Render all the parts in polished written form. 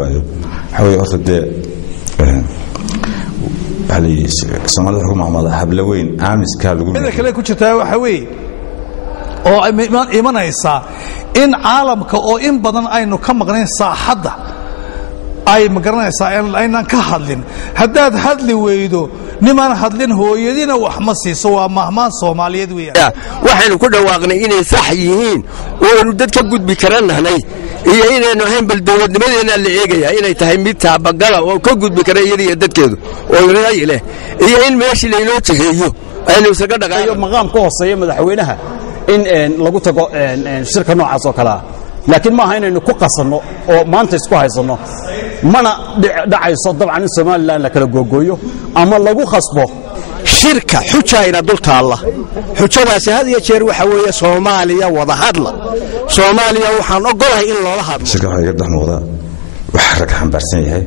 waayo xaway horta hali Soomaalida xukuumadda habla weyn aamiska lagu mid kale ku jirtaa waxa weey oo imanaysa in caalamka oo in badan aynu ka maqnayn saaxadda ay magaranaysaa inaan ka hadlin haddaad hadli weydo niman hadlin hooyadina wax ma siiso waa mahmaan Soomaaliyeed weeyaan waxaanu ku dhawaaqnay inay sax yihiin oo dad ka gudbi karanaanay iyo inaynu ahayn bal dawladnimadeena la eegaya inay tahay mid taabagala oo ka gudbi kara iyada dadkeedu oo ilaahay leh iyo in meeshii laynoo tageeyo aynu isaga dhaqaayo maqaam ka hooseeya madaxweynaha in lagu tago shirka noocaas oo kala laakiin ma aha inaynu ku qasanno oo maanta isku haysano mana dhacayso dabcan in Soomaaliland la kala googooyo ama lagu khasbo shirka xujayna dulta Allah xujadaasi had iyo jeer waxa weeye Soomaaliya wada hadla Soomaaliya waxaan ogolahay in loola hadlo shirka waxa ka dhaxmooda wax rag xambaarsan yahay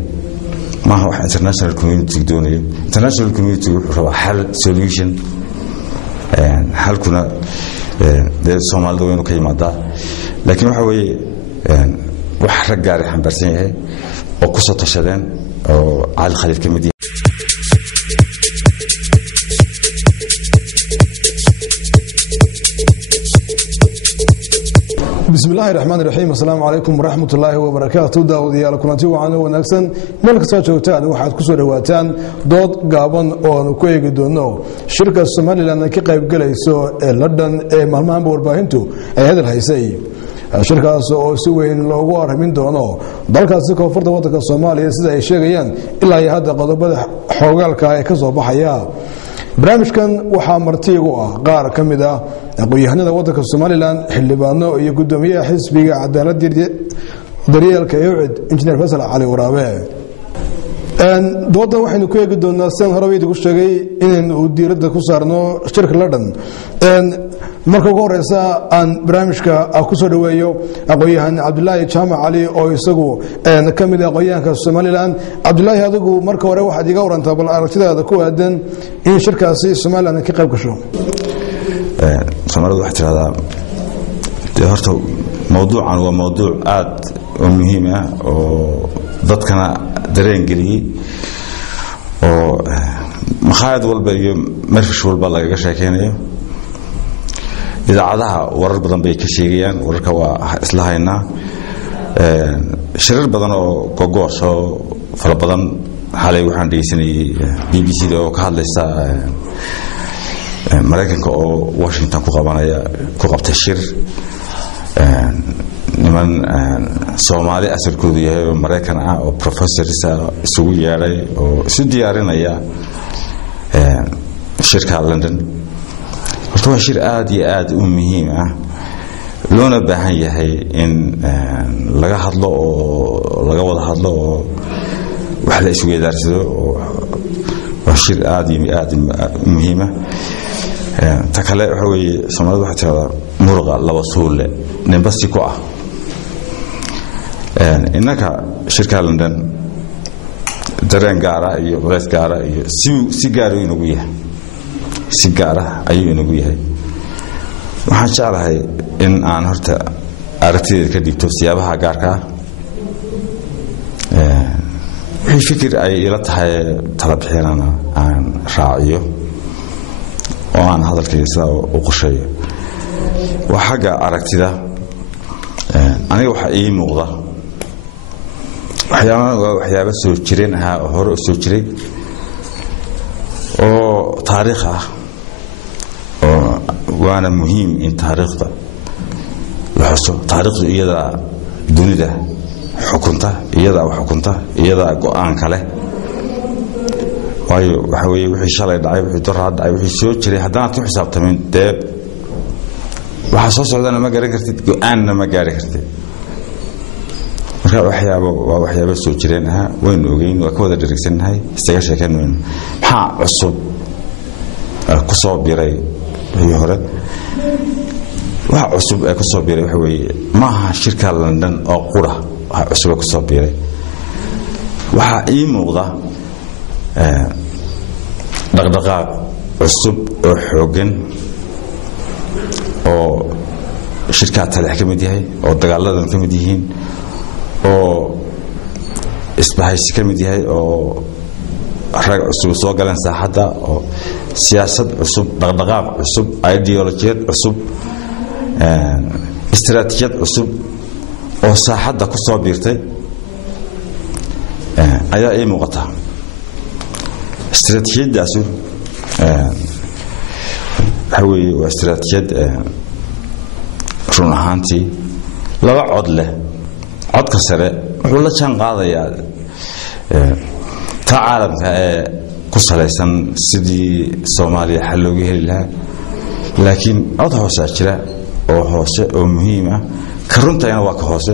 ma aha wax international community doonayo international community wuxuu rabaa hal solution halkuna Soomaalida weeynu ka yimaadaa laakiin waxa weeye wax rag gaar ah xambaarsan yahay oo ku soo tashadeen oo Cali Khaliif kamid بسم الله الرحمن الرحيم السلام عليكم ورحمة الله وبركاته داوديال كلنتي وعنا ونكسن ملك ساجوتان waxaad ku soo dhawaataan dood gaaban oo ku eegi doono shirka Somaliland ka qayb galayso ee London ee maalmahan warbaahintu ay hadal haysay shirkaas oo si weyn loogu armin doono dalkaasi koonfurta waddanka Soomaaliya sida ay sheegayaan ilaa iyo hadda qodobada xoogaalka ay ka soo baxaya barnaamijkan waxaa martiigu ah qaar ka mid ah aqoonyahanada waddanka Somaliland xildhibaano iyo gudoomiyaha xisbiga cadaaladda daryeelka UCID injineer Faisal Cali Waraabe dooda waxaynu ku eegi doonaa san horeeyay ugu sheegay in uu diiradda ku saarno shirka London marka ugu horeysa aan barnaamijka ku soo dhaweeyo aqoonyahan Cabdullaahi Jaamac Cali oo isagu ka mid ah aqoonyahanka Somaliland Cabdullaahi adigu marka hore waxaad iga warantaa bal aragtidaada ku aadan in shirkaasi Somaliland ka qayb gasho Soomaalidu waxa tirada horta mawduucan waa mawduuc aad u muhiim ah oo dadkana dareen galiyay oo maxaad walba iyo marfish walba laga sheekeynayo idaacadaha warar badan bay ka sheegayaan wararka waa isla haynaa shirar badan oo gogoos oo fara badan xalay waxaan dhageysanayay BBC oo ka hadlaysa Mareykanka oo Washington ku qabtay shir niman Soomaali asalkoodu yahay oo Mareykan ah oo professors isugu yeeray oo isu diyaarinaya shirka London horta waa shir aad iyo aad u muhiim ah loona baahan yahay in laga hadlo oo laga wada hadlo oo wax la isku weydaarsado waa shir aad iyo aad muhiim ah ta kale waxa weeye Soomaalidu waxa tirada muruqa laba suule ninbasti ku ah innaka shirka London dareen gaar ah iyo walaas gaar ah iyo si gaar ah inagu yahay si gaar ah ayuu inagu yahay waxaan jeclahay in aan horta aragtideeda ka dhigto siyaabaha gaarka ah wixii fikir ay ila tahay tala bixinana aan raaciyo oo aan hadalkayga sida u qorsheeyo waa xagga aragtida aniga waxa ii muuqda waxyaabo soo jireen ahaa oo hore soo jiray oo taariikh ah oo waana muhiim in taariikhda la xuso taariikhdu iyada dunida xukunta iyada go'aan kale waayo waxa weeye wixii shalay dhacay wixii daraad dhacay wixii soo jiray haddana ku xisaabtamin deeb waxa soo socdana ma garan kartid go'aanna ma gaari kartid marka waxyaabo soo jireen aha waynu ogeyn waa ka wada dhereegsanahay isaga sheekayno maxaa cusub ku soo biray wixii hore waxa cusub ee ku soo biray waxa weeye ma aha shirka London oo qura waxa cusub ku soo biray waxa ii muuqda dhaqdhaqaaq cusub oo xoogan oo shirka taleex ka mid yahay oo dagaaladan ka mid yihiin oo isbahaysi ka mid yahay oo rag cusub soo galeen saaxadda oo siyaasad cusub dhaqdhaqaaq cusub ideolojiyad cusub istiraatiijiyad cusub oo saaxadda ku soo biirtay ayaa ay muuqata istiraatiijiyadaas waxa weeye waa istiraatiijiyad run ahaantii laba cod leh codka sare wuxuu la jaan qaadayaa ta caalamka ee ku salaysan sidii Soomaaliya xal looga heli lahaa laakiin cod hoose jira oo hoose oo muhiim ah ka runtayna waa ka hoose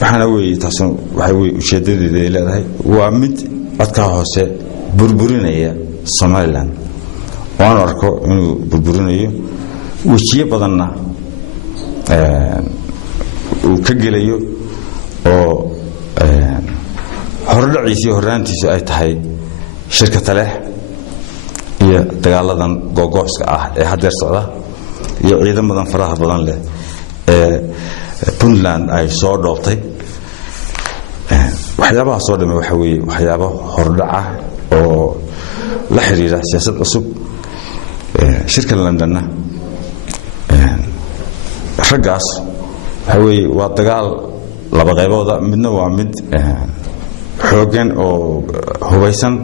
waxaana weeye taas waxa weeye ujeedadeeda ay leedahay waa mid codka hoose burburinaya Somaliland waan arko inuu burburinayo wajiye badanna uu ka gelayo oo hordhaciisii horraantiisu ay tahay shirka Taleex iyo dagaaladan googooska ah ee hadeer socda iyo ciidamadan faraha badan leh ee Puntland ay soo dhoobtay waxyaabaha soo dhamay waxa weeye waxyaabo hordhaca oo la xiriira siyaasad cusub shirka Londonna raggaas waxa weeye waa dagaal laba qaybooda midna waa mid xoogan oo hubaysan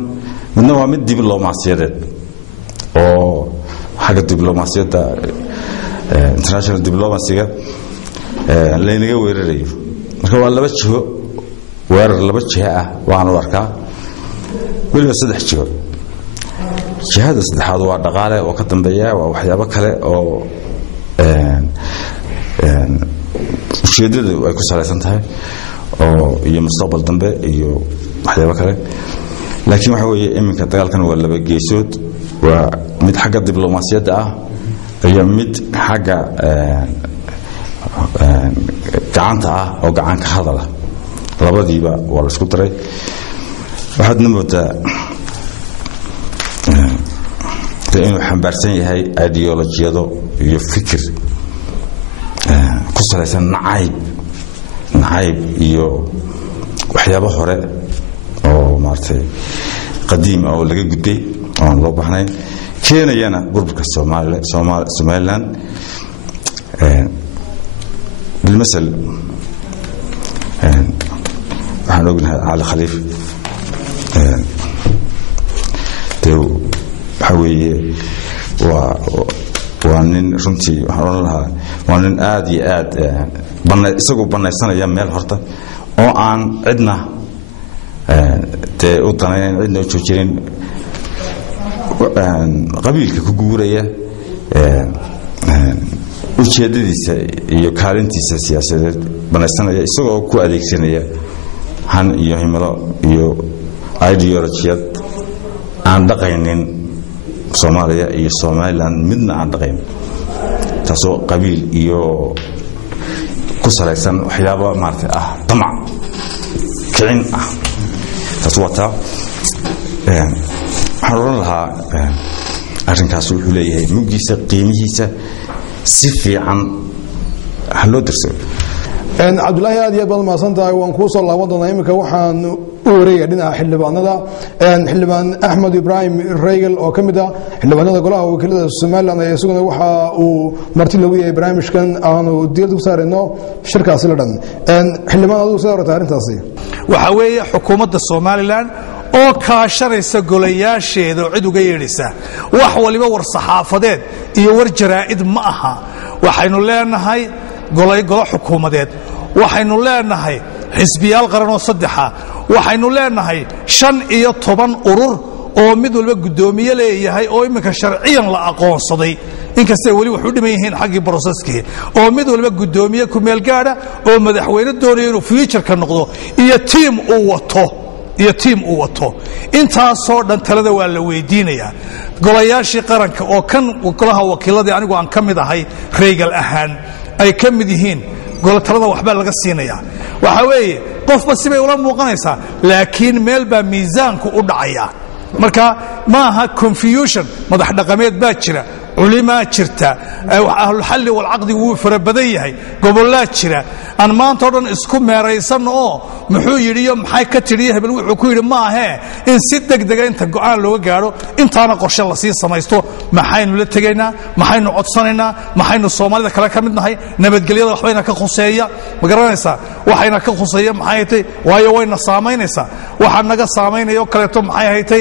midna waa mid diblomaasiyadeed oo xagga diblomaasiyadda international diplomacy-ga laynaga weerarayo marka waa laba jiho weerar laba jiho ah waan u arkaa weliba saddex jiho jihada saddexaad waa dhaqaale oo ka dambeeya waa waxyaabo kale oo ujeedadu ay ku salaysan tahay oo iyo mustaqbal dambe iyo waxyaabo kale laakiin waxa weeye iminka dagaalkan waa laba geesood waa mid xagga diblomaasiyadda ah iyo mid xagga gacanta ah oo gacan ka hadala labadiiba waa la isku daray waxaadna moodaa inuu xambaarsan yahay ideolojiyado iyo fikir ku salaysan nacayb iyo waxyaabo hore oo maartay qadiim oo laga gudbay oo loo baxnay keenayana burburka Somaliland بالمثل waxaan ognahay Ali Khaliif waxa weeye waa nin runtii waxaan oran lahaa waa nin aad iyo aad isagoo banaysanaya meel horta oo aan cidna u danayn cidna u joojin qabiilka ku guuraya ujeedadiisa iyo kaalintiisa siyaasadeed banaysanaya isagoo ku adeegsanaya han iyo himilo iyo ideolojiyad aan dhaqaynin Soomaaliya iyo Somaliland midna aan dhaqayn taasoo qabiil iyo ku salaysan waxyaabo maartay ah tamac kicin ah taas wata waxaan oran lahaa arrinkaas wuxuu leeyahay mugdiisa qiimihiisa si fiican haloo dirso cabdullaahi aad iyo baad maasantahay waan kuu soo laaban doonaa iminka waxaan u wareegaya dhinaca xildhibaanada xildhibaan Axmed Ibrahim Reegal oo ka mid ah xildhibaanada golaha wakiilada Somaliland ee isaguna waxa uu marti lagu yahay barnaamijkan aanu diirad ku saarayno shirkaasi la dhan xildhibaanadu soo horta arrintaasi waxa weeye xukuumadda Somaliland oo kaashanaysa golayaasheeda cid uga yeedhisa wax waliba war saxaafadeed iyo war jaraa'id ma aha waxaynu leenahay golo xukuumadeed waxaynu leenahay xisbiyaal qaran oo saddexa waxaynu leenahay 15 urur oo mid walba gudoomiye leeyahay oo iminka sharciyan la aqoonsaday inkastay wali wax u dhiman yihiin xaggii processkii oo mid walba gudoomiye ku meel gaadha oo madaxweyne doonayo inuu future ka noqdo iyo tiim uu wato intaasoo dhan talada waa la weydiinayaa golayaashii qaranka oo kan golaha wakiiladii anigu aan ka mid ahay Reegal ahaan ay ka mid yihiin golo talada waxba laga siinaya waxa weeye qofba sibay ula muuqanaysaa laakiin meel baa miisaanku u dhacaya marka ma aha confusion madax dhaqameed baa jira culimaa jirta ahlulxalli walcaqdigu wuu fara badan yahay gobollaa jira aan maanta o dhan isku meeraysanno oo muxuu yidhi iyo maxay ka tidhiyo hebel wuxuu ku yidhi maahee in si degdega inta go'aan looga gaadho intaana qorshe lasii samaysto maxaynu la tegaynaa maxaynu codsanaynaa maxaynu soomaalida kale ka mid nahay nabadgelyada waxbayna ka khuseeya ma garanaysaa waxayna ka khuseeya maxay haytay waayo wayna saamaynaysaa waxaa naga saamaynaya oo kaleeto maxay haytay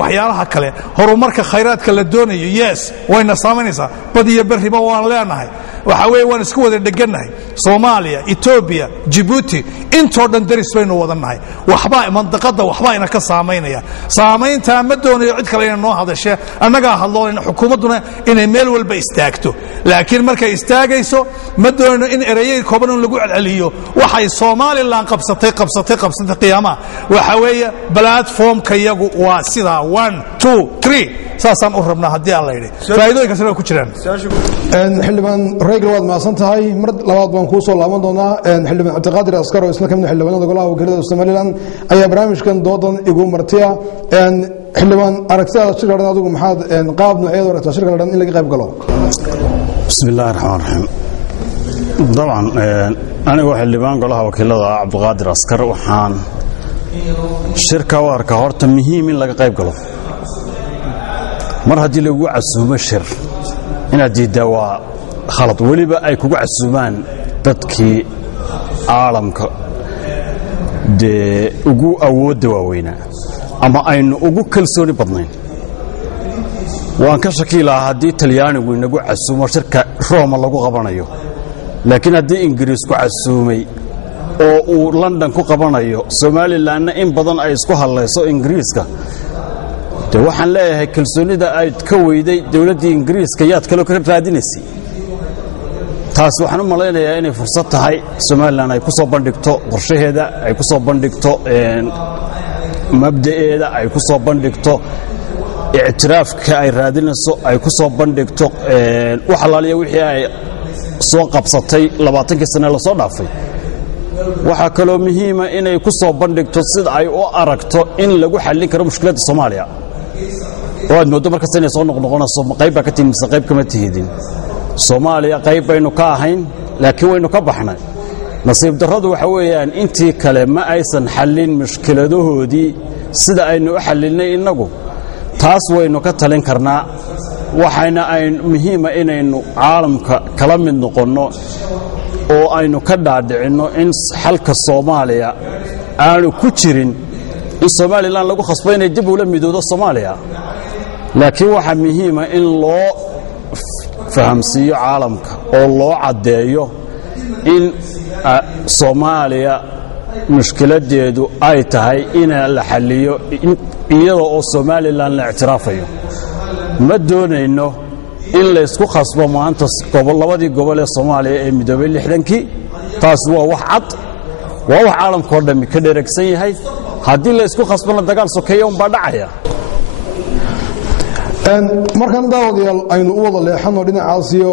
waxyaalaha kale horumarka khayraadka la doonayo yes wayna saamaynaysaa bad iyo berriba waan leenahay waxa weeye waan isku wada dhegannahay soomaaliya etoobiya jibuuti intoo dhan daris baynu wadannahay waxbaa mandaqadda waxbaa ina ka saamaynaya saamayntaa ma doonayo cid kale ina noo hadashee annagaa hadloonayna xukuumadduna inay meel walba istaagto laakiin markay istaagayso ma doonayno in ereyey kooban in lagu celceliyo waxay somalilan qabsatay qiyaamaha waxa weeye platformka yagu waa sidaa 1 2 3 saasaan u rabnaa haddii aan la yidhi faa'iidooyinkaasina waa ku jiraan xildhibaan reegal waad mahadsan tahay mar labaad baan kuu soo laaban doonaa xildhibaan cabdiqaadir askar oo isla ka mid xildhibaanada golaha wakiilada somalilan ayaa barnaamijkan doodan igu martiya xildhibaan aragtidaada shirka dhan adigu maxaad qaab noocyada aragtaa shirka dhan in laga qayb galo بسم الله الرحمن الرحيم طبعا أنا واحد لبان قالها وكيلة عبد القادر عسكر وحان شركة واركة هورت مهم من لقى قيب قلو مرة دي لو عسوم الشر هنا دي دواء خلط ولي بقى يكون عسومان تدكي عالمك دي أجو أود دواوينا أما أين أجو كل سوري بطنين waan ka shaki lahaa haddii talyaanigu inagu casuumo shirka Roma lagu qabanayo laakiin haddii Ingiriisku casuumay oo uu London ku qabanayo Somaliland in badan ay isku halayso Ingiriiska de waxaan leeyahay kalsoonida ay ka weyday dawladda Ingiriiska yaad kale ka raadinaysay taas waxaan u maleynayaa inay fursad tahay Somaliland ay ku soo bandhigto qorshaheeda ay ku soo bandhigto mabda'eeda ay ku soo bandhigto اعترافka ay raadinayso ay ku soo bandhigto waxa laaliya wixii ay soo qabsatay 20 sano la soo dhaafay waxa kale oo muhiim ah inay ku soo bandhigto sida ay u aragto in lagu xallin karo mushkiladda Soomaaliya oo aad moodo marka inay soo noqonayso qayb ka timisa qayb kama tihidin Soomaaliya qayb baynu ka ahayn laakiin waynu ka baxnay nasiib darradu waxa weeyaan intii kale ma aysan xallin mushkiladahoodii sida aynu u xallinay inagu taas waynu ka talin karnaa waxayna ay muhiim ah inaynu caalamka kala mid noqono oo aynu ka dhaadhicino in xalka Soomaaliya aanu ku jirin in Somaliland lagu khasbay inay dib u la midoodo Soomaaliya laakiin waxa muhiim ah in loo fahamsiyo caalamka oo loo cadeeyo in Soomaaliya mushkiladeedu ay tahay in la xalliyo iyadoo oo Somaliland la ictiraafayo ma doonayno in la isku khasbo maanta labadii gobol ee Soomaaliya ee midoobay 60kii taas waa wax cad waa wax caalamka oo dhan ka dheregsan yahay haddii la isku khasbana dagaal sokeeyo un baa dhacaya markan daawadayaal aynu u wada leexano dhinacaasiyo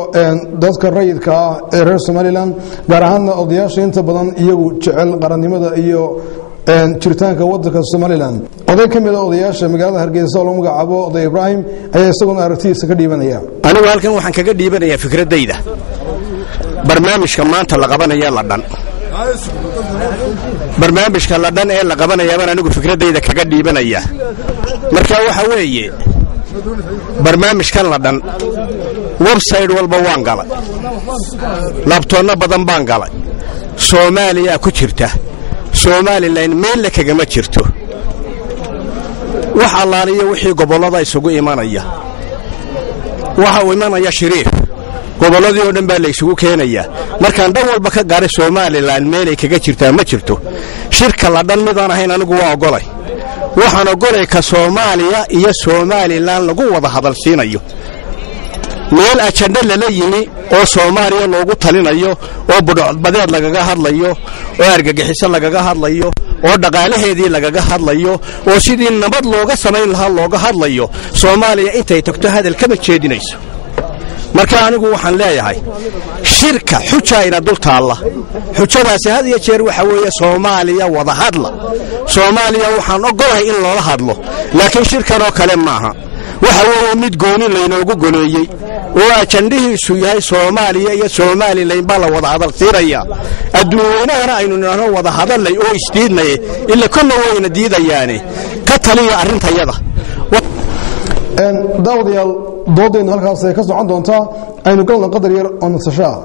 dadka rayidka ah ee reer Somaliland gaar ahaan odayaasha inta badan iyagu jecel qarannimada iyo jiritaanka waddanka Somaliland oday ka mid ah odayaasha magaalada Hargeysa oo lagu magacaabo Oday Ibrahim ayaa isaguna aragtidiisa ka dhiibanaya anigu halkan waxaan kaga dhiibanayaa fikradayda barnaamijka maanta la qabanaya la dhan barnaamijka la dhan ee la qabanaya baan anigu fikradayda kaga dhiibanaya marka waxa weeye barnaamijkan la dhan website walba waan galay labtoonna badan baan galay Soomaaliya ku jirta Somaliland meel la kaga ma jirto waxa laaliyo wixii gobolada isugu imanaya waxa uu imanaya shiriif goboladii oo dhan baa la isugu keenaya markaan dhan walba ka gaaray Somaliland meel ay kaga jirtaa ma jirto shirka la dhan midaan ahayn anigu waa ogolay waxaan ogolay ka Soomaaliya iyo Somaliland lagu wada hadal siinayo meel ajanda la yimi oo Soomaaliya loogu talinayo oo budhcadbadeed lagaga hadlayo oo argagixiso lagaga hadlayo oo dhaqaalaheedii lagaga hadlayo oo sidii nabad looga samayn lahaa looga hadlayo Soomaaliya intay tagto hadal kama jeedinayso marka anigu waxaan leeyahay shirka xujayna dul taala xujadaasi had iyo jeer waxa weeye Soomaaliya wada hadla Soomaaliya waxaan ogolahay in loola hadlo laakiin shirkan oo kale maaha waxa weeye mid gooni laynoogu goleeyey oo ajandihiisu yahay Soomaaliya iyo Soomaaliland baa la wada hadal siiraya adduunweynaha aynu nahno wada hadalay oo isdiidnay illa kullu wayna diidayaane ka taliya arintayada daawadayaal doodaynu halkaas ay ka socon doontaa aynu galno qadar yar oo nasashaa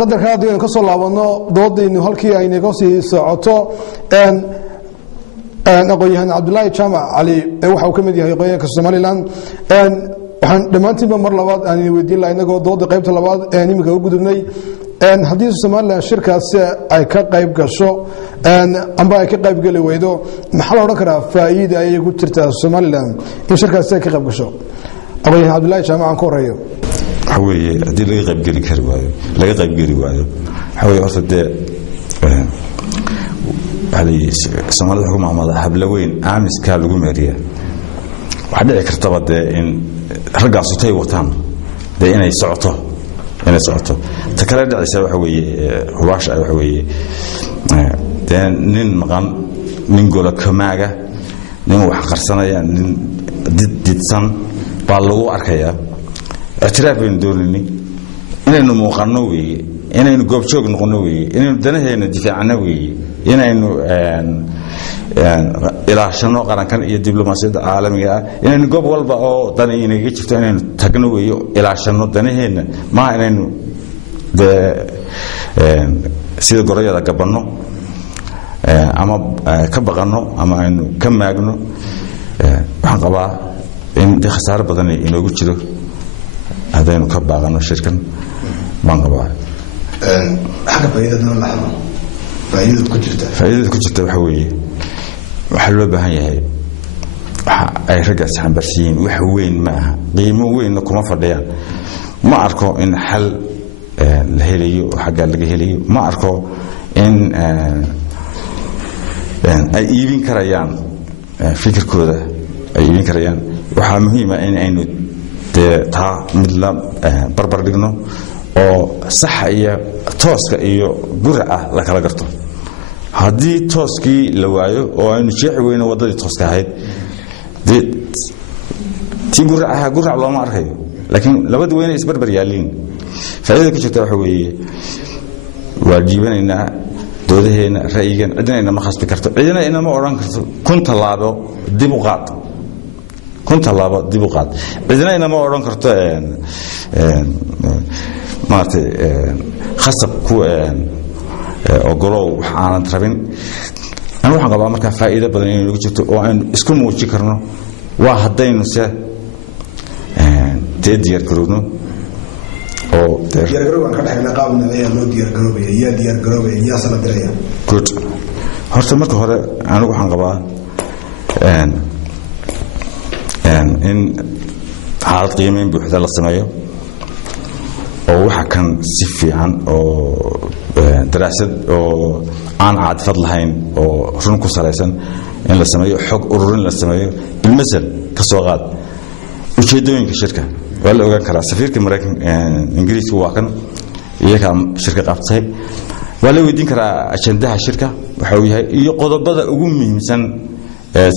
qadarka haddii ka soo laabano doodaynu halkii aynu ka sii socoto aqoonyahan Cabdullaahi Jaamac Cali waxa uu ka mid yahay aqoonyahanka Soomaaliland waxaan dhamaantiinba mar labaad aan weydiin lahaa inagoo dooda qaybta labaad imika u gudubnay haddii Soomaaliland shirkaasi ay ka qayb gasho amba ay ka qayb gali weydo maxaa la oran karaa faa'iido ay ku jirtaa Soomaaliland in shirkaasi ay ka qayb gasho aqoonyahan Cabdullaahi Jaamac aan ku horeeyo haweeye hadii laga qayb gali kari waayo haweeye horta dee Soomaalida xukuumadda hablaweyn aamiska lagu meeriya waxa dhici karta dee in raggaas ay wataan dee inay socoto ta kale dhacaysa waxa weeye hubaash waxa weeye dee nin maqan nin gola kamaaga nin wax qarsanaya nin didsan baa lagu arkaya اعتراف بين دولني إنه مقنوي إنه جوبشوق نقنوي إنه دنيه إنه دفاع عنوي إنه إلى شنو قرن كان الدبلوماسية العالمية إنه جوب والبا أو دنيه إنه يجيب إنه تقنوي إلى شنو دنيه ما إنه ده سيد قرية ده كبرنو أما كبرنو أما إنه كم ماجنو حقبا إن ده خسارة بدني إنه يقول شلو هذا إنه كباغنا شركة بانقبا حاجة فائدة ولا حاجة فائدة كجرت وحوي وحلو بهاي أي رجع سحبرسين وحوين ما قيمة وين نكون فرديان ما أركو إن حل الهلي وحاجة الهلي ما أركو إن أيبين كريان فكر كذا أيبين كريان وحا مهمة إنه taa mid la barbar dhigno oo sax iyo tooska iyo guraca la kala garto hadii tooskii la waayo oo aynu jeex weyn wadadii tooska ahayd tii guraca looma arkayo laakiin labada weyn is barbar yaaliin faa'iido ka jirta waxa weeye waajibanayna doodaheena ra'yigan cidina ma khasbi karto cidina inama oran karto kun talaabo dib u qaad كنت الله ديبقات بدنا إنما أوران كرت مارت خاصة كو أقولوا عن ترابين أنا واحد قبل ما كان فائدة بدنا يقول جت وأن إسكون موجي كرنا واحد نسيا تدير كرونو أو دير كرونو أنا كده قابلنا يا لو دير كرونو يا دير كرونو يا سنة دريا كوت هرتمك هذا أنا واحد قبل إن حالة قيمين بوحدة للسماية أو حكان سفي عن أو دراسة أو عن عاد فضلهين أو رنكو سلاسن إن للسماية حق أورين للسماية المثل كسوغات وشيدوين كشركة ولا أوجا كلا سفير كمراكن إنجليزي واقن يكام شركة قبضة ولا يدين كلا عشان ده الشركة وحويها يقضى بدأ أقومي مثلا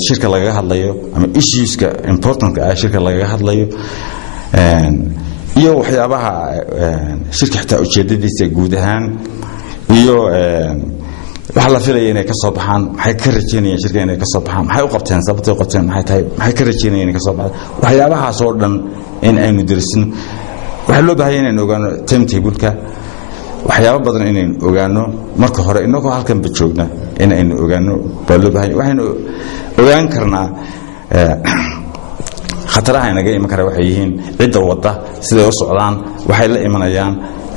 شركة لغاها hadlayo ama issueska important ah shirka lagaga hadlayo iyo waxyaabaha shirka xitaa ujeedadiisa guud ahaan iyo waxa la filayo inay ka soo baxaan maxay ka rajeynayaan shirka inay ka soo baxaan maxay u qabteen sababtay u qabteen maxay tahay maxay ka rajeynayaan inay ka soo baxaan waxyaabahaas oo dhan in aynu dirisin waxa loo baahan yahay in ogaano timetable-ka waxyaabo badan inaynu ogaano marka hore inagoo halkan ba joogna in aynu ogaano baa loo baahan yahay waxaynu ogaan karnaa khataraha inaga iman kara waxay yihiin cidda wadda siday u socdaan waxay la imanayaan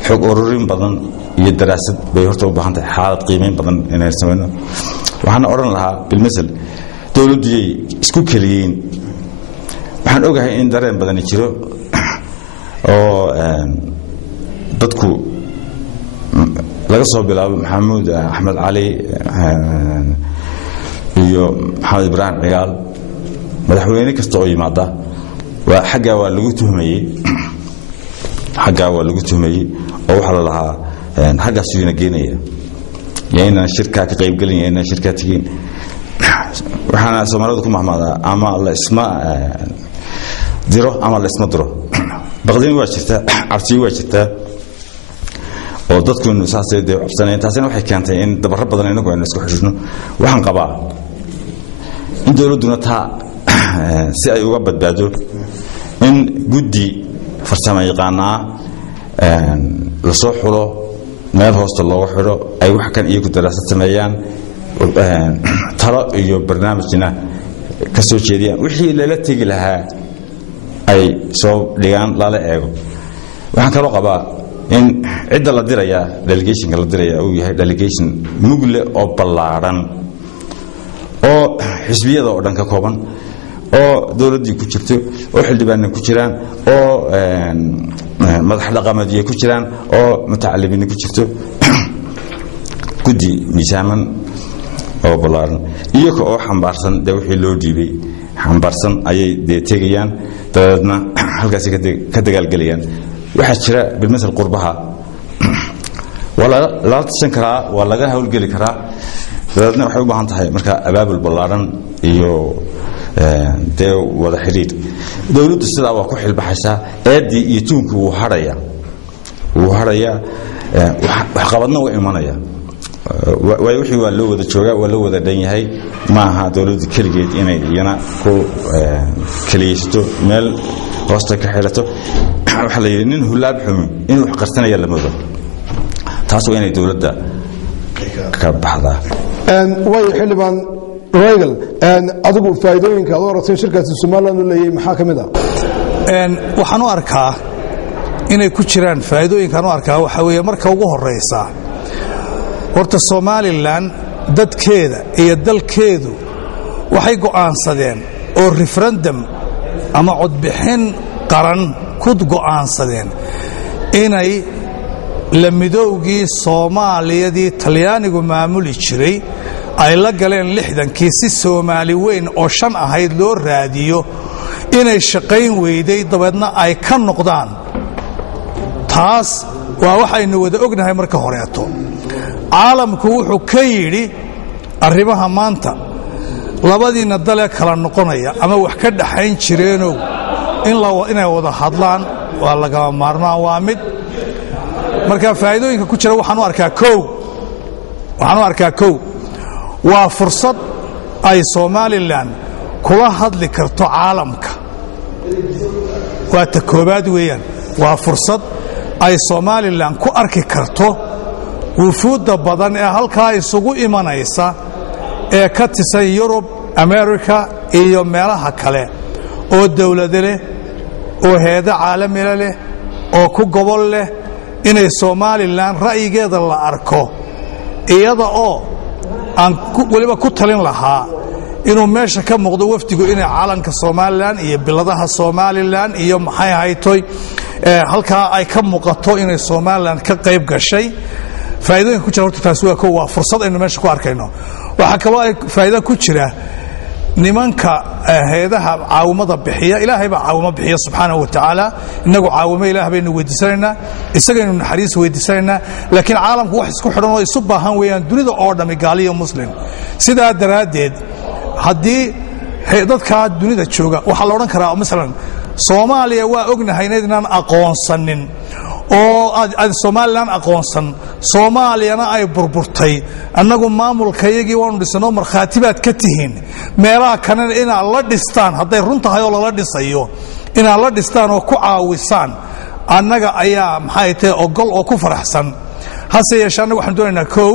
xog ururin badan iyo daraasad bay horta u baahan tahay xaalad qiimeyn badan inay sameeyno waxaan oran lahaa bilmasal dawladiyay isku kaliyeyn waxaan ogahay in dareen badan jiro oo dadku laga soo bilaabo maxamuud axmed cali iyo maxamed ibraahim cigaal madaxweyne kasta oo yimaada waa xagga waa lagu tuhmayay oo waxa la lahaa xaggaas uu geenaya yaana shirka ka qayb galinaya inaan shirka tagin waxaana Soomaalidu ku mahmaadaa ama la isma diro ama la isma diro baqdin waa jirtaa cabsi waa jirtaa oo dadku inuu saasay day cabsanayeen taasina waxay keentay in dabarro badan inagu aynu isku xishno waxaan qabaa in dawladuna taa si ay uga badbaado in guddi farsamo yaqaanaa la soo xulo meel hoosta looga xidho ay wax kan iyagu daraasad sameeyaan talo iyo barnaamijna ka soo jeediyaan wixii lala tegi lahaa ay soo dhigaan lala eego waxaan kaloo qabaa in cidda la diraya delegationka la diraya uu yahay delegation mugle oo ballaaran oo xisbiyada oo dhan ka kooban oo dawladdii ku jirto oo xildhibaanna ku jiraan oo madax dhaqameedyo ku jiraan oo mutacalimiin ku jirto guddi miisaaman oo ballaaran iyaga oo xambaarsan wixii loo dhiibay xambaarsan ayay tegayaan dadna halkaas ka dagaalgelayaan waxa jira bilmasal qurbaha wala la tashan karaa waa laga hawlgeli karaa dadna waxay u baahan tahay marka abaabul ballaaran iyo dee wada xiriir dawladdu sidaa waa ku xilbaxaysaa eedii iyo tuunku wuu haraya wax qabadna waa imanaya way wixii waa loo wada joogaa waa loo wada dhan yahay ma aha dawladdu keligeed inay iyana ku kaliyeysato meel hoosta ka xirato waxa la yidhi nin hulaab xumi inuu wax qarsanaya la moodo taas waa inay dawladda ka baxdaa way xildhibaan Regal adigu faa'iidooyinka aad aragtay shirkaasi Soomaaliland u leeyahay maxaa kamid ah waxaan u arkaa inay ku jiraan faa'iidooyinkan u arkaa waxa weeye marka ugu horeysa horta Soomaaliland dadkeeda iyo dalkeedu waxay go'aansadeen oo referendum ama codbixin qaran ku go'aansadeen inay la midowgii Soomaaliyadii Talyaanigu maamuli jiray ay la galeen 60kii si Soomaali weyn oo 5 ahayd loo raadiyo inay shaqayn weyday dabeedna ay ka noqdaan taas waa waxaynu wada ognahay marka horeeto caalamku wuxuu ka yidhi arrimaha maanta labadiina dale kala noqonaya ama wax ka dhaxayn jireenow inay wada hadlaan waa laga maarmaan waa mid marka faa'iidooyinka ku jira waxaan u arkaa kow waa fursad ay Soomaaliland kula hadli karto caalamka waa ta koobaad weeyaan waa fursad ay Soomaaliland ku arki karto wufuudda badan ee halkaa isugu imanaysa ee ka tirsan Yurub America iyo meelaha kale oo dawlad leh oo hay'ado caalami leh oo ku gobol leh inay Soomaaliland ra'yigeeda la arko iyada oo aan waliba ku talin lahaa inuu meesha ka muuqdo wafdigu inay caalanka Soomaaliland iyo biladaha Soomaaliland iyo maxay haytoy halkaa ay ka muuqato inay Soomaaliland ka qayb gashay faa'iidooyinka ku jira horta taas waa fursad aynu meesha ku arkayno waxa kale oo ay faa'iido ku jira nimanka hay'adaha caawimada bixiya ilaahay baa caawimo bixiya subxaanahu wa ta'ala inagu caawimo ilaahay baynu weydiisanaynaa isagaynu naxariis weydiisanaynaa laakiin caalamku wax isku xidhan oo isu baahan weeyaan dunida oo dhami gaaliyo muslim sidaa daraadeed haddii dadka dunida jooga waxa la oran karaa midalan Soomaaliya waa ognahay inaan aqoonsanin oo Soomaaliland aqoonsan Soomaaliyana ay burburtay annagu maamulkayagii waanu dhisano markhaatibaad ka tihiin meelaha kanana inaa la dhistaan hadday runtahay oo la dhisayo inaa la dhistaan oo ku caawisaan annaga ayaa maxay tahay ogol oo ku faraxsan hase yeeshee annagu waxaan doonaynaa kow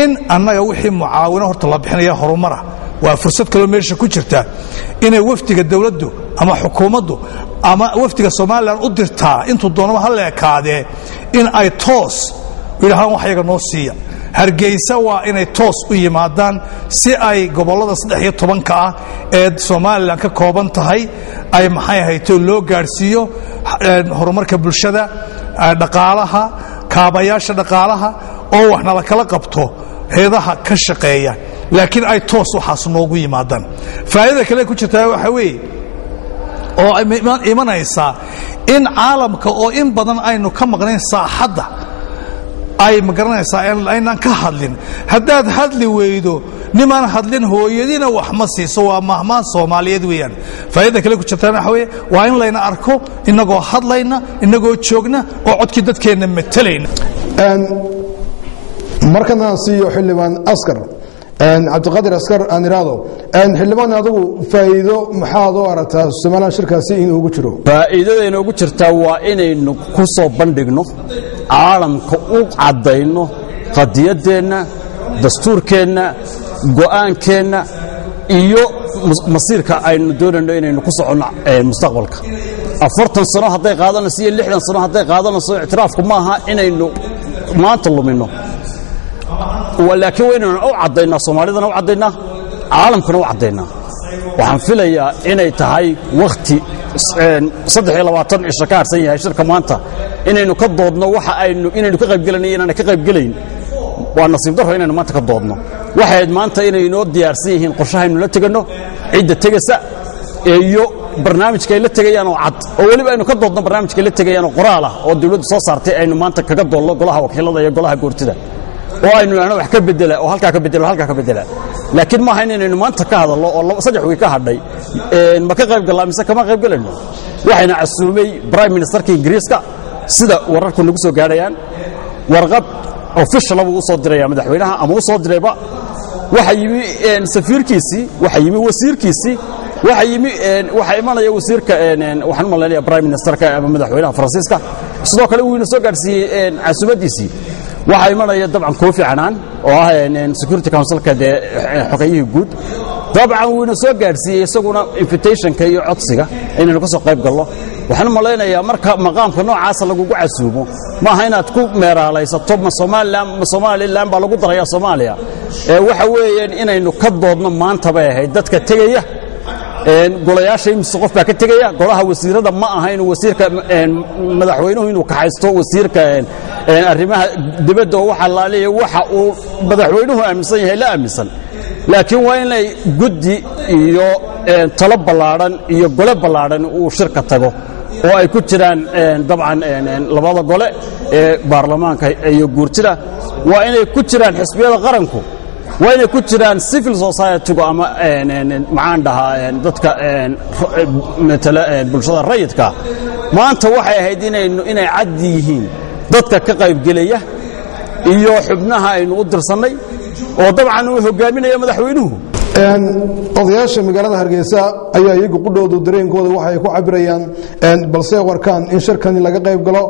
in annaga wixii mucaawino horta la bixinaya horumara waa fursad kale meesha ku jirta inay wafdiga dawladdu ama xukuumaddu ama wafdiga Soomaaliland u dirtaa intuu doonaba hal leekaade in ay toos ilaahan wax yaga noo siiya Hargeysa waa inay toos u yimaadaan si ay gobolada 13 ah ee Soomaaliland ka kooban tahay ay maxay hayto loo gaarsiiyo horumarka bulshada dhaqaalaha kaabayaasha dhaqaalaha oo waxna la kala qabto heedaha ka shaqeeya laakiin ay toos waxaas noogu yimaadaan faa'iido kale ku jirta waxa weeye oo imanaysa in caalamka oo in badan aynu ka maqnayn saaxadda ay magaranaysaa inaan ka hadlin haddaad hadli weydo niman hadlin hooyadina wax ma siiso waa mahmaan Soomaaliyeed weeyaan faa'iido kale ku jirtana waxa weeye waa in layna arko inagoo hadlayna inagoo joogna oo codkii dadkeena matalayna markana siiyo xildhibaan askar cabdiqaadir askar aan iraado xildhibaan adigu faa'iido maxaad u aragtaa Soomaaliland shirkaasi inuu ugu jiro faa'iidada inoogu jirtaa waa inaynu ku soo bandhigno caalamka u cadayno qadiyadeenna dastuurkeenna go'aankeenna iyo masiirka aynu doonayno inaynu ku socono mustaqbalka 40 sano hadday qaadanayso iyo 60 sano hadday qaadanayso ictiraafku maaha inaynu maanta lumino walaakiin waynaynu u cadaynaa Soomaalidana u cadaynaa caalamkana u cadaynaa waxaan filayaa inay tahay waqti 23 isha ka harsan yahay shirka maanta inaynu ka doodno waxa inaynu ka qayb galanay inaan ka qayb galayn waa nasiib darro inaynu maanta ka doodno waxayd maanta inaynu diyaarsan yihiin qorshahaynu la tagano cidda tagaysa iyo barnaamijka ay la tagayaan oo cad oo waliba aynu ka doodno barnaamijka ay la tagayaan oo qoraal ah oo dawladdu soo saartay aynu maanta kaga doodno golaha wakiilada iyo golaha goortida oo aynu wax ka bedela oo halka ka bedela laakiin ma ahayn inaynu maanta ka hadalno oo 3 wiil ka hadhay ma ka qayb galaa mise kama qayb galayno waxayna casuumay prime ministerka Ingiriiska sida wararku nagu soo gaarayaan warqad official uu soo diray madaxweynaha ama uu soo dirayba waxa yimi safiirkiisi waxa yimi wasiirkiisi waxa imanaya wasiirka waxaan maleynayaa prime ministerka ama madaxweynaha Faransiiska sidoo kale uu soo gaarsiiyay casuumadiisi waxa imanaya dabcan Kofi Annan oo ah security council-ka xogayihii guud dabcan uu soo gaarsiiyay isaguna invitation-ka iyo codsiga inaynu ka soo qayb galno waxaan maleynayaa marka maqaamka noocaas lagu casuumo ma aha inaad ku meeraalaysato Soomaaliland baa lagu darayaa Soomaaliya waxa weeyaan inaynu ka doodno maanta bay ahayd dadka tagaya golayaasha imisa qof baa ka tagaya golaha wasiirada ma aha inuu wasiirka madaxweynuhu inuu ka haysto wasiirka arrimaha dibadda waxa la leeyahay waxa uu madaxweynuhu aaminsan yahay la aaminsan laakiin waa inay guddi iyo talo ballaaran iyo gole ballaaran uu shirka tago oo ay ku jiraan dabcan labada gole ee baarlamaanka iyo guurtida waa inay ku jiraan xisbiyada qaranku waa inay ku jiraan civil society-ga ama maxaan dhahaa dadka matala bulshada rayidka maanta waxay ahayd inay cad yihiin dadka ka qayb galaya iyo xubnaha aynu u dirsanay oo dabcan uu hogaaminayo madaxweynuhu odayaasha magaalada Hargeysa ayaa iyagu qudhoodu dareenkooda waxay ku cabirayaan balse warkaan in shirkani laga qayb galo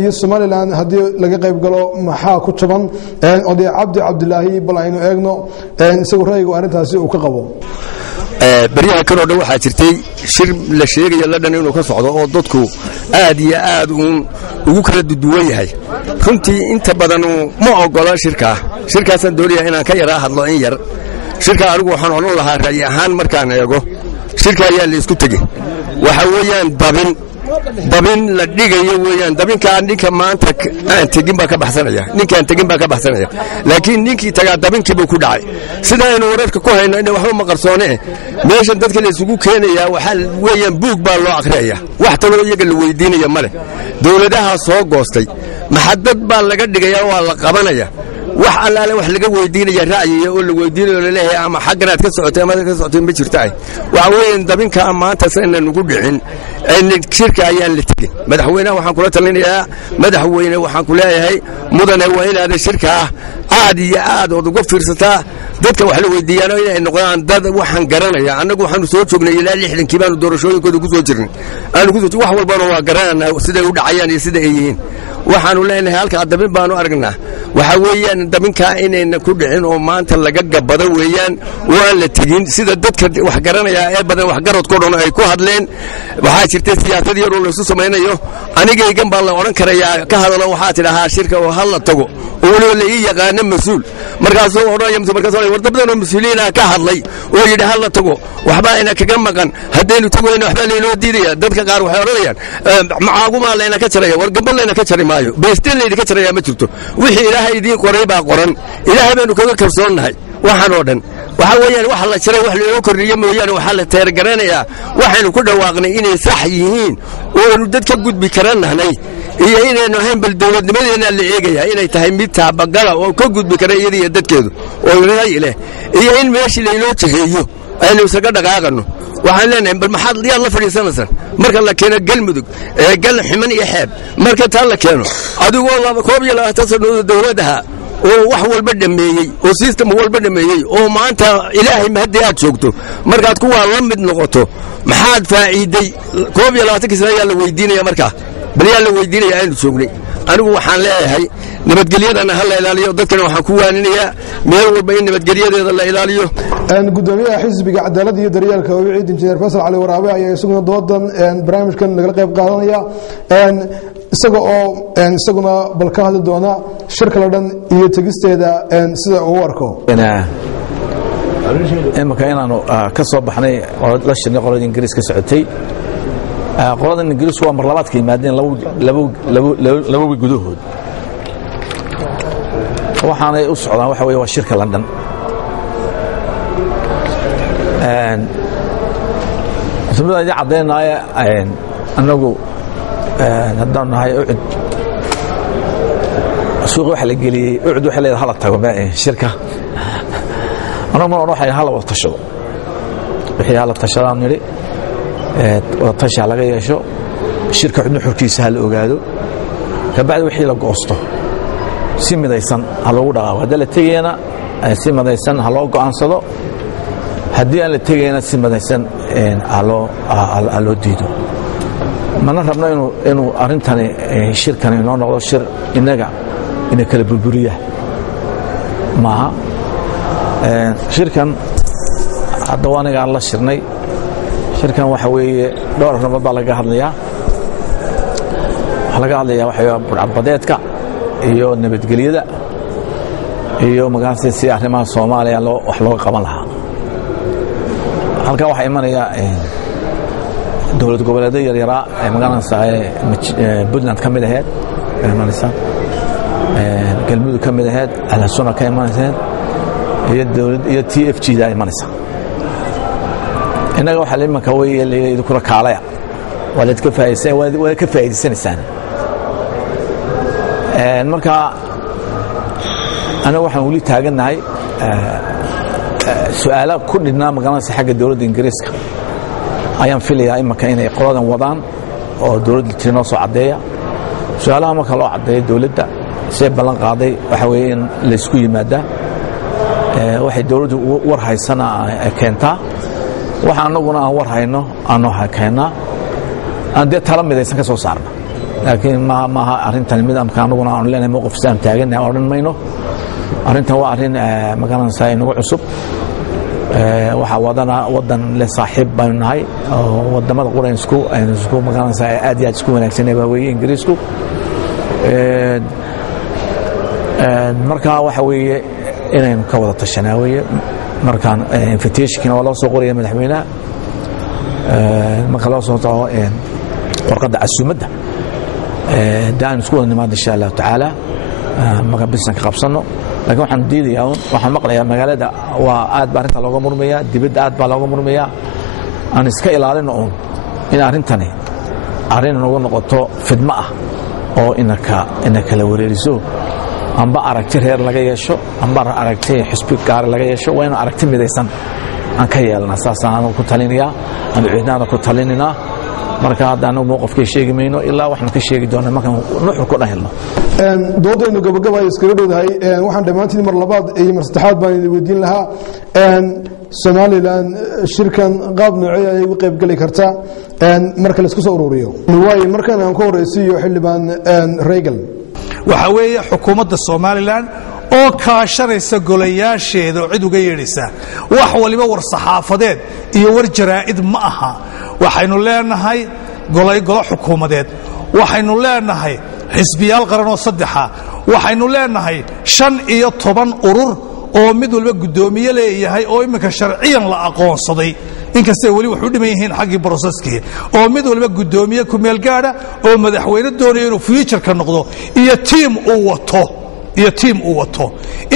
iyo Soomaaliland hadii laga qayb galo maxaa ku jaban oday Cabdilaahi bal aynu eegno isagu ra'yiga arintaasi uu ka qabo bariyaha kan oo dhan waxaa jirtay shir la sheegay la dhan inuu ka socdo oo dadku aad iyo aad ugu kala duwan yahay runtii inta badan ma ogola shirkaasan doonaya inaan ka yara hadlo in yar shirka anigu waxaan oran lahaa ra'yi ahaan markaan eego shirka ayaa la isku tegey waxa weeyaan dabin la dhigayo weeyaan dabinka ninka maanta aan tegin baa ka baxsanaya ninkaan tegin baa ka baxsanaya laakiin ninkii tagaa dabinkii buu ku dhacay sida aynu wararka ku hayno in waxba ma qarsoone meeshan dadka la isugu keenaya waxa weeyaan buug baa loo aqriyaya wax taloo iyaga la weydiinaya male dawladaha soo goostay maxadad baa laga dhigaya waa la qabanaya wax allaale wax laga weydiinaya ra'yiga oo la weydiinayo leeyahay ama xaqanaad ka socotay ama ka socotay ma jirtaa waxa weeyaan dabinka maanta saynan ugu dhicin shirka ayaan la tegin madaxweynaha waxaan kula talinayaa madaxweyne waxaan ku leeyahay mudane waa inaad shirka aad iyo aad uga fiirsataa dadka wax la weydiiyaan inay noqdaan dad waxaan garanaya anagu waxaanu soo joognay ilaa 60kii baanu doorashooyinkooda ku soo jirnay wax walbana waa garanaa siday u dhacayaan iyo sida ay yihiin waxaanu leenahay halka dabin baanu aragnaa waxa weeyaan dabinka inayna ku dhicin oo maanta laga gabado weeyaan waan la tegin sida dadka wax garanaya ee badan wax garadkoodana ay ku hadleen waxa jirtay siyaasad yar oo la isu sameeyo anigaygan baa la oran karayaa ka hadalo waxa tidaahaa shirka oo hal la tago oo la ii yaqaan mas'uul markaas oo oranaya markaas war dabdan mas'uuliina ka hadlay oo yidhi hal la tago waxba ina kaga maqan hadaynu tagweyno waxba leeyo diidaya dadka qaar waxay oranayaan macaaguma leena ka jaraya war gabal leena ka jari maayo beestin leena ka jaraya ma jirto wixii ilaahay idin qoray baa qoran ilaahay baanu kaga kalsoonahay waxaan oo dhan waxa weeyaan wax la jiray wax loo kordhiyo mooyaan waxa la teergaranayaa waxaanu ku dhawaaqnay inay sax yihiin oo dadka gudbi karanahay iyo inaynu ahayn bal dowladnimadeena la eegaya inay tahay mid taabagala oo ka gudbi kara iyada iyo dadkeedu oo raay leh iyo in meeshii laynoo jiheeyo aynu isaga dhaqaaqano waxaan leenahay bal maxaad liyaad la fadhiisanaysan marka la keeno galmudug gal ximan iyo xeeb marka taa la keeno adigoo 12 sano dowladaha oo wax walba dhameeyay oo system walba dhameeyay oo maanta ilaahay ma hadii aad joogto markaad ku waa la mid noqoto maxaad faa'iiday 12 sano ayaa la weydiinaya marka bal yaa la weydiinaya aynu joognay anigu waxaan leeyahay nabadgelyadana hal la ilaaliyo dadkana waxaan ku waaninayaa meel walba in nabadgelyadeeda la ilaaliyo gudoomiyaha xisbiga cadaalad iyo daryeelka wiciid injineer Faisal Cali Waraabe ayaa isaguna doodan barnaamijkan laga qayb qaadanaya isaguna bal ka hadli doona shirka la dhan iyo tagisteeda sida uu arko imaka inaanu ka soo baxnay la shirnay qolada Ingiriiska socotay qolada Ingiriisku waa mar labaad ka yimaadeen laba gudahood waxaanay u socdaan waxa weeye waa shirka London tumada cadeynaya anagu haddaan nahay ucud suuq waxa la geliyay ucud waxa leedahay hala tago shirka anagu waxay hala wada tashado wixii hala tashadaan niri wada tasha laga yeesho shirka cudno xurkiisa hal ogaado ka bacdi wixii la goosto si midaysan hal ugu dhaqaaqo hadda la tagayna si midaysan hal loo go'aansado haddii aan la tagayna si midaysan loo diido mana rabno inuu arintani shirkan inoo noqdo shir inaga ina kala burburiya maaha shirkan hadda aniga aan la shirnay shirkan waxa weeye dhowr arrimood baa laga hadlayaa waxa burcadbadeedka iyo nabadgelyada iyo magaalada si arrimaha Soomaaliya wax looga qaban lahaa halka waxa imanaya dawlad goboleedyada yaryara ee magaalada Puntland ka mid ahayd imanaysa galmudug ka mid ahayd Al-Sunna ka imanaysa iyo dawlad iyo TFG da imanaysa inaga waxa limanka weeye leeyahay kula kaalaya wala ka faa'iideysanaysan marka ana waxaan wali taaganahay su'aalo ku dhigna magaalada xagga dawladda Ingiriiska ayaan filayaa imaka inay qoladan wadaan oo dawladda Tirno soo cadeeya su'aalaha marka loo cadeeyo dawladda si balan qaaday waxa weeye in la isku yimaada waxay dawladdu war haysana keentaa waxa anaguna aan war hayno aan waxa keenaa aan de tala midaysan ka soo saarna laakiin ma arintan mid amka anaguna aan leenahay mowqif saam taagan oo dhan mayno arintan waa arin magaalada saay nagu cusub waxa wadan le saaxiib baan nahay oo wadamada quraysku aynu isku magaalada saay aad iyo aad isku wanaagsanay baa weeye Ingiriisku marka waxa weeye inaynu ka wada tashanaa weeye markaan invitation waa loo soo qoriyay madaxweynaha marka loo soo tago warqadda casuumadda daan isku wada nimaad insha Allah taala marka bisan ka qabsano laakiin waxaan diidayaa waxaan maqlayaa magaalada waa aad baa arinta looga murmaya dibadda aad baa looga murmaya aan iska ilaalino in arintani arin ugu noqoto fidma ah oo inaka la wareeriso amba aragti reer laga yeesho amba aragti xisbi gaar laga yeesho waa in aragti midaysan aan ka yeelna saasaan ku talinayaa aan ciidana ku talinina marka hadaan mowqifka sheegimayno ilaa waxaan ka sheegi doonaa markaan nuxur ku dhahelno doodaynu gabagaba ay iskaga dhowdahay waxaan dhamaantii mar labaad iyo mar saddexaad baan idin weydiin lahaa Somaliland shirkan qaab noocee ay uga qayb gali kartaa marka la isku soo ururiyo way markaan aan ku horeysiyo xildhibaan Regal waxa weeye xukuumadda Somaliland oo kaashanaysa golayaasheeda cid uga yeedhaysa wax waliba war saxaafadeed iyo war jaraa'id ma aha waxaynu leenahay golo xukuumadeed waxaynu leenahay xisbiyaal qaran oo saddexa waxaynu leenahay 15 urur oo mid walba gudoomiye leeyahay oo iminka sharciyan la aqoonsaday inkastay wali wax u dhiman yihiin xaqii processkii oo mid walba gudoomiye ku meel gaara oo madaxweyne doonayo inuu future ka noqdo iyo team uu wato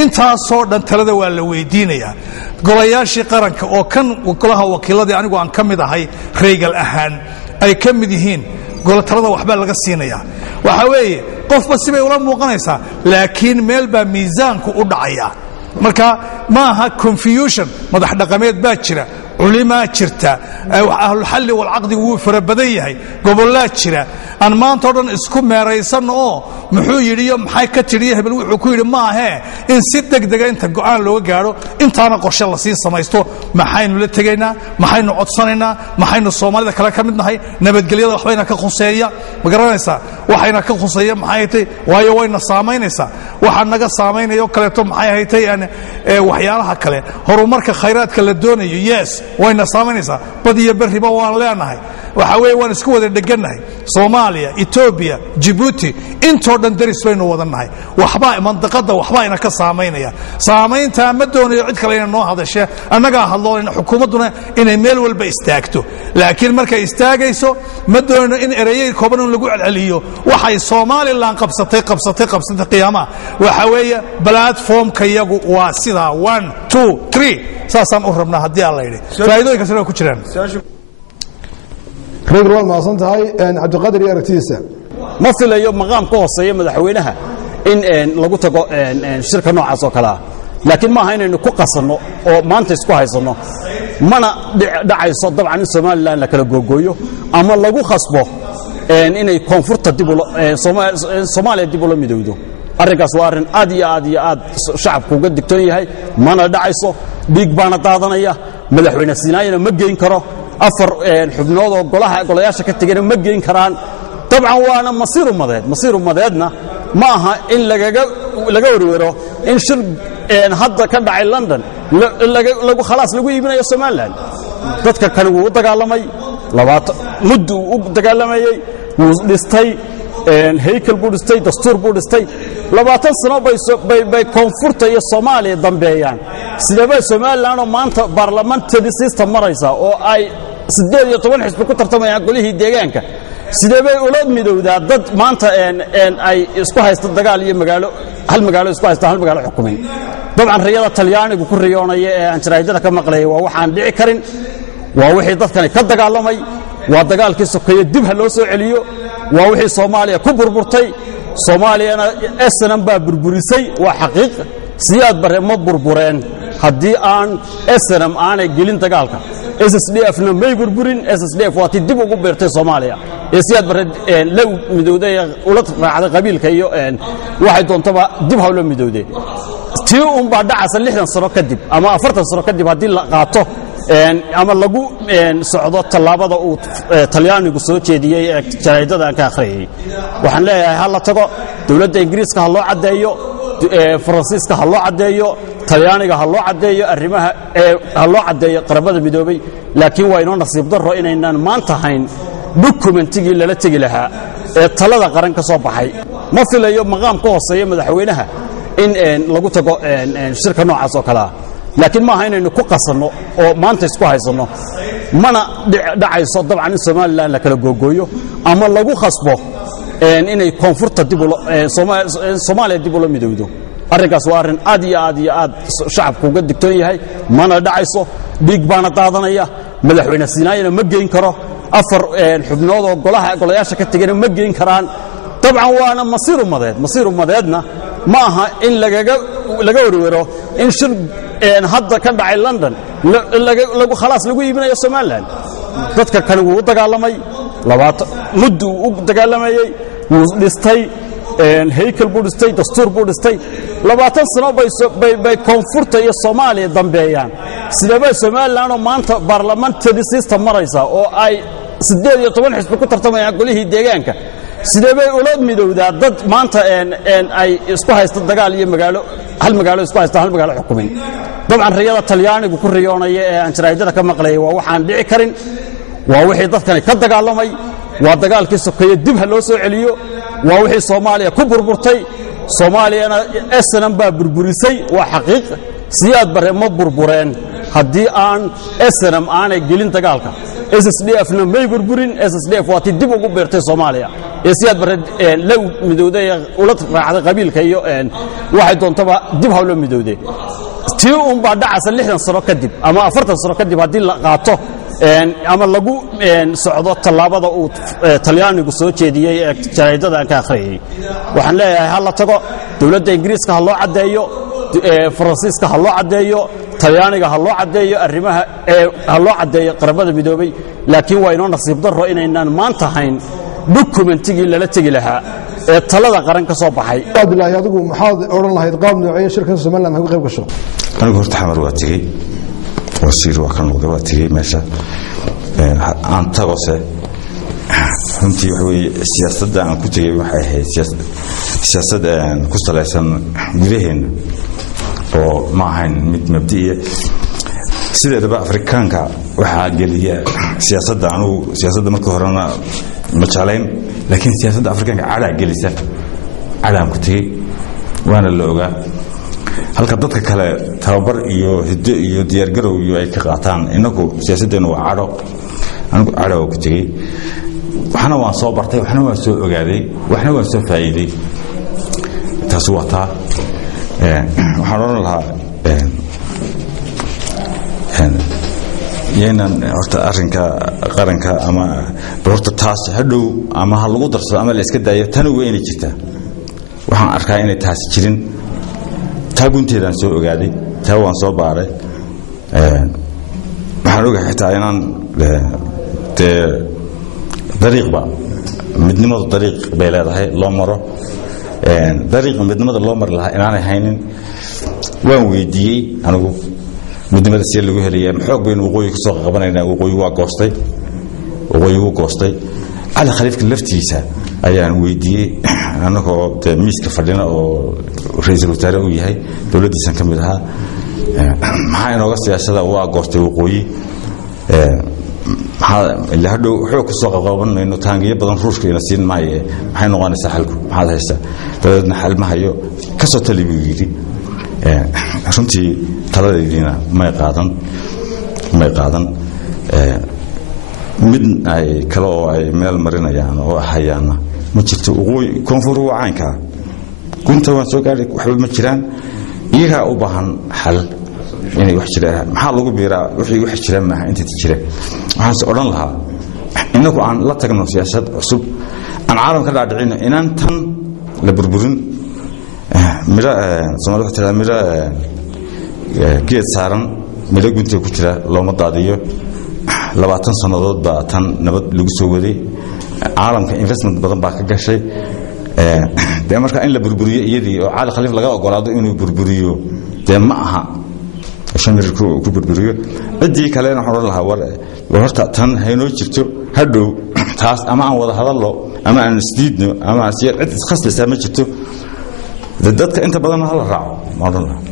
intaasoo dhan talada waa la weydiinayaa golayaashii qaranka oo kan golaha wakiiladii anigu aan ka mid ahay Regal ahaan ay ka mid yihiin talada waxba laga siinayaa waxa weeye qofba sibay ula muuqanaysaa laakiin meel baa miisaanku u dhacaya marka ma aha confusion madax dhaqameed baa jira culimaa jirta ahlulxalli walcaqdigu wuu fara badan yahay gobollaa jira aan maanta o dhan isku meeraysanno oo muxuu yidhi iyo maxay ka tidhiyo hebel wuxuu ku yidhi maahee in si degdega inta go'aan looga gaadho intaana qorshe lasii samaysto maxaynu la tegaynaa maxaynu codsanaynaa maxaynu soomaalida kale ka mid nahay nabadgelyada waxbayna ka khuseeya ma garanaysaa waxayna ka khuseeya maxay haytay waayo wayna saamaynaysaa waxaa naga saamaynaya oo kaleeto maxay haytay waxyaalaha kale horumarka khayraadka la doonayo yes wayna saamaynaysaa bad iyo berriba waan leenahay waxa weeye waan isku wada dhegannahay soomaaliya etoobiya jibuuti intoo dhan daris baynu wadannahay waxbaa mandaqadda waxbaa ina ka saamaynaya saamayntaa ma doonayo cid kale ina noo hadashee annagaa hadloonayna xukuumadduna inay meel walba istaagto laakiin markay istaagayso ma doonayno in ereyey kooban in lagu celceliyo waxay somalilan qabsatay qiyaamaha waxa weeye platformka yagu waa sidaa 1 2 3 saasaan u rabnaa haddii aan la yidhi faa'iidooyinkaasina waa ku jiraan reer waad maasan tahay cabdiqaadir iyo aragtidiisa ma filayo maqaam ka hooseeya madaxweynaha in lagu tago shirka noocaas oo kale ah laakiin ma aha inaynu ku qasanno oo maanta isku haysanno mana dhacayso dabcan in somalilan la kala googooyo ama lagu khasbo inay koonfurta soomaaliya dib ula midowdo arrinkaas waa arrin aad iyo aad iyo aad shacabku uga digtoon yahay mana dhacayso dhiig baana daadanaya madaxweyne siinaayana ma geyn karo afar xubnood oo golayaasha ka tegana ma geyn karaan dabcan waana masiir umadeedna ma aha in laga warwero in shir hadda ka dhacay london khalaas lagu iibinayo somalilan dadka kani wuu u dagaalamay muddu uu u dagaalamayey wuu dhistay haykal buu dhistay dastuur buu dhistay 20 sano bay koonfurta iyo soomaaliya dambeeyaan sidaba somalilan oo maanta parliamentary system maraysa oo ay 18 xisbi ku tartamayaan golihii deegaanka sidaba ula midowdaa dad maanta ay isku haysta dagaal iyo hal magaalo isku haysta hal magaalo xukumin dabcan riyada talyaanigu ku riyoonaya ee aan jaraa'idada ka maqlayay waa waxaan dhici karin waa wixii dadkani ka dagaalamay waa dagaalkii sokeeye dib ha loo soo celiyo waa wixii soomaaliya ku burburtay soomaaliyana SNM baa burburisay waa xaqiiq siyaad bare ma burbureen haddii aan SNM aanay gelin dagaalka SSDF-na may burburin SSDF waa tii dib ugu beertay soomaaliya ee siyaad bare la midowday ula raacday qabiilka iyo waxay doontaba dib ha loo midowday tii un baa dhacaysa 60 sano kadib ama 40 sano kadib haddii la qaato ama lagu socdo tallaabada uu talyaanigu soo jeediyey ee jaraa'idada aan ka akhriyay waxaan leeyahay hal la tago dawladda ingiriiska ha loo cadeeyo faransiiska ha loo cadeeyo talyaaniga ha loo cadeeyo arrimaha ha loo cadeeyo qaramada midoobay laakiin waa inoo nasiib darro inaynan maanta hayn dokumentigii lala tegi lahaa ee talada qaran ka soo baxay ma filayo maqaam ka hooseeya madaxweynaha in lagu tago shirka noocaas oo kale ah laakiin ma aha inaynu ku qasanno oo maanta isku haysanno mana dhacayso dabcan in somalilan la kala googooyo ama lagu khasbo inay koonfurta soomaaliya dib ula midowdo arrinkaas waa arrin aad iyo aad iyo aad shacabku uga digtoon yahay mana dhacayso dhiig baana daadanaya madaxweyne siinaayana ma geyn karo afar xubnood oo golayaasha ka tegana ma geyn karaan dabcan waana masiir umadeedna ma aha in laga warwero in shir hadda ka dhacay london khalaas lagu iibinayo somalilan dadka kani wuu u dagaalamay muddu uu u dagaalamayey wuu dhistay haykal buu dhistay dastuur buu dhistay 20 sano bay koonfurta iyo soomaaliya dambeeyaan sidaba somalilan oo maanta parliamentary system maraysa oo ay 18 xisbi ku tartamayaan golihii deegaanka sidabay ula midowdaa dad maanta ay isku haysta dagaal iyo hal magaalo isku haysta hal magaalo xukumin dabcan riyada talyaanigu ku riyoonaya ee aan jaraa'idada ka maqlayay waa waxaan dhici karin waa wixii dadkani ka dagaalamay waa dagaalkii sokeeye dib ha loo soo celiyo waa wixii soomaaliya ku burburtay soomaaliyana SNM baa burburisay waa xaqiiq siyaad bare ma burbureen haddii aan SNM aanay gelin dagaalka SSDF-na may burburin SSDF waa tii dib ugu beertay soomaaliya ee siyaad bare la midowday ula raacday qabiilka iyo waxay doontaba dib ha loo midowday tii un baa dhacaysa 60 sano kadib ama 40 sano kadib haddii la qaato ama lagu socdo tallaabada uu talyaanigu soo jeediyey ee jaraa'idada aan ka akhriyay waxaan leeyahay ha la tago dawladda ingiriiska ha loo cadeeyo faransiiska ha loo cadeeyo talyaaniga ha loo cadeeyo arrimaha ha loo cadeeyo qaramada midoobay laakiin waa inoo nasiib darro inaynaan maanta hayn dokumentigii lala tegi lahaa ee talada qaran ka soo baxay. Abdullaahi adigu maxaad oran lahayd qaab nooceeya shirkan Soomaaliland ha ka qayb gasho? anigu horta xamar waa tagay wasiir waa kan waa tagay meesha aan tagose runtii waxa weeye siyaasadda aan ku tagay waxay ahayd siyaasad ku salaysan gudaheena oo ma ahayn mid mabdi'iya sideedaba Afrikaanka waxaa geliya siyaasadda anigu siyaasadda markii horena ma jeclayn laakiin siyaasadda Afrikaanka caada gelisa caadaan ku tagay waana la ogaa halka dadka kale tababar iyo hiddo iyo diyaar garow iyo ay ka qaataan inagu siyaasaddeena waa caado anigu caado ku tagay waxna waan soo bartay waxna waan soo ogaaday waxna waan soo faa'iiday taas waa taa waxaan oran lahaa yeenan horta arrinka qaranka ama horta taas hadhow ama ha lagu darsado ama la iska daayo tan ugu inay jirtaa waxaan arkaa inay taas jirin taa gunteedaan soo ogaaday taa waan soo baaray waxaan ogahay xitaa inaan dee dariiqba midnimadu dariiq bay leedahay loo maro dariiqa midnimada loo mari lahaa inaanay haynin waan weydiiyey anigu midnimada si lagu helaya xoog baynu waqooyi ka soo qabanaynaa waqooyi waa goostay waqooyi wuu goostay cali khaliifka laftiisa ayaan weydiiyey anagoo miiska fadhina oo ra'iisul wasaare uu yahay dawladdiisan ka mid ahaa maxaa inooga siyaasada waa goostay waqooyi ilaa hadhow xoog kusoo qabanmayno taangiyo badan ruushka ina siin maaye maxay noqonaysaa xalku maxaad haysaa dabadeedna xal ma hayo ka soo tali buu yidhi runtii taladeediina may qaadan mid ay kale oo ay meel marinayaan oo hayaana ma jirto waqooyi koonfur waa caynka gunta waan soo gaaray waxba ma jiraan iyaga u baahan xal inay wax jiraan maxaa lagu biiraa wixii wax jiraan ma inta jiraan waxaan oran lahaa inagu aan la tagno siyaasad cusub aan caalamka dhaadhicin inaan tan la burburin mira Soomaaliya xitaa mira geed saaran mira gunta ku jira looma daadiyo 20 sanadood baa tan nabad lagu soo waday caalamka investment badan baa ka gashay dee marka in la burburiyo iyadii oo cali khaliif laga ogolaado inuu burburiyo dee ma aha shamir ku burburiyo cidii kale waxaan oran lahaa war horta tan haynoo jirto hadhow taas ama aan wada hadallo ama aan isdiidno ama cid khaslaysa ma jirto dadka inta badan hal raaco ma oran lahaa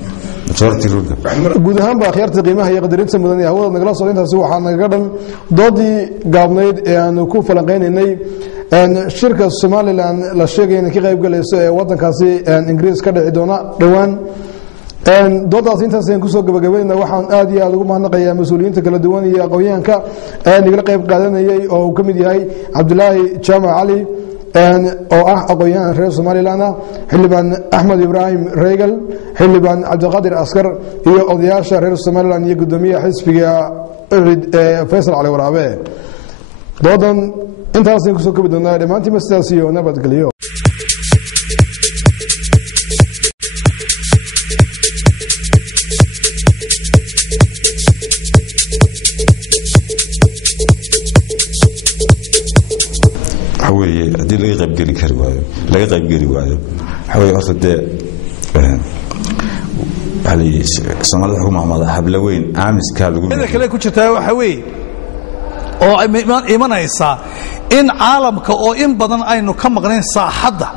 guud ahaan baa khiyaarta qiimaha iyo qadarinta mudan ee hawada nagala soo intaasi waxaa nagaga dhan doodii gaabnayd ee aanu ku falanqaynaynay shirka Soomaaliland la sheegay in ka qayb galayso ee wadankaasi Ingiriis ka dhici doona dhawaan doodaas intaas aan ku soo gabagabeynaa waxaan aad iyo aad ugu mahadnaqayaa mas'uuliyiinta kala duwan iyo aqoonyahanka ee nagala qayb qaadanayay oo uu ka mid yahay Cabdullaahi Jaamac Cali oo ah aqoonyahan reer Soomaaliland xildhibaan Axmed Ibraahim Reegal xildhibaan Cabdiqaadir Askar iyo odayaasha reer Soomaaliland iyo gudoomiyaha xisbiga Faysal Cali Waraabe doodan intaas aan ku soo gabagabeynaa dhamaantii mastaas iyo nabadgelyo hadii laga qayb geli waayo waxa horta dee Soomaalida xukuumadda habla weyn aamiska lagu mid kale ku jirtaa waxa weeye oo imanaysa in caalamka oo in badan aynu ka maqnayn saaxadda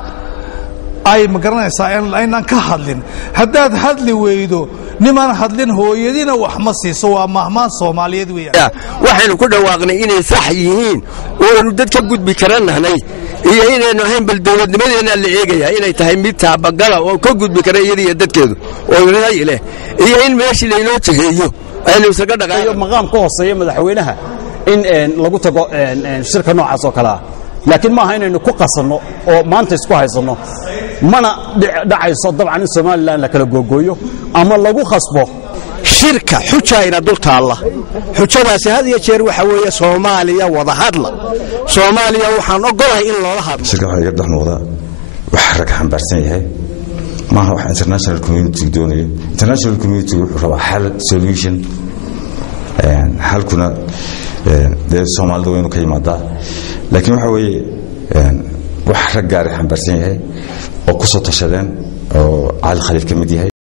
ay magaranaysaa inaan ka hadlin haddaad hadli weydo niman hadlin hooyadina wax ma siiso waa mahmaan Soomaaliyeed weeyaan waxaynu ku dhawaaqnay inay sax yihiin oo dad ka gudbi karanaanay iyo inaynu ahayn bal dawladnimadeena la eegaya inay tahay mid taabagala oo ka gudbi kara iyadii dadkeedu oo ilaahay leh iyo in meeshii laynoo tageeyo aynu isaga dhaqaayo maqaam ka hooseeya madaxweynaha in lagu tago shirka noocaas oo kala laakiin ma aha inaynu ku qasanno oo maanta isku haysanno mana dhacayso dabcan in Soomaaliland la kala googooyo ama lagu khasbo shirka xujayna dul taalla xujadaasi had iyo jeer waxa weeye Soomaaliya wada hadla Soomaaliya waxaan ogolahay in loola hadlo shirka waxa iga dhex muuqda wax rag xambaarsan yahay maaha wax international community doonayo international community wuxuu rabaa xal solution xalkuna de Soomaalidu inuu ka yimaadaa laakiin waxa weeye wax rag gaar xambaarsan yahay oo ku soo tashadeen oo Cali Khaliif ka mid yahay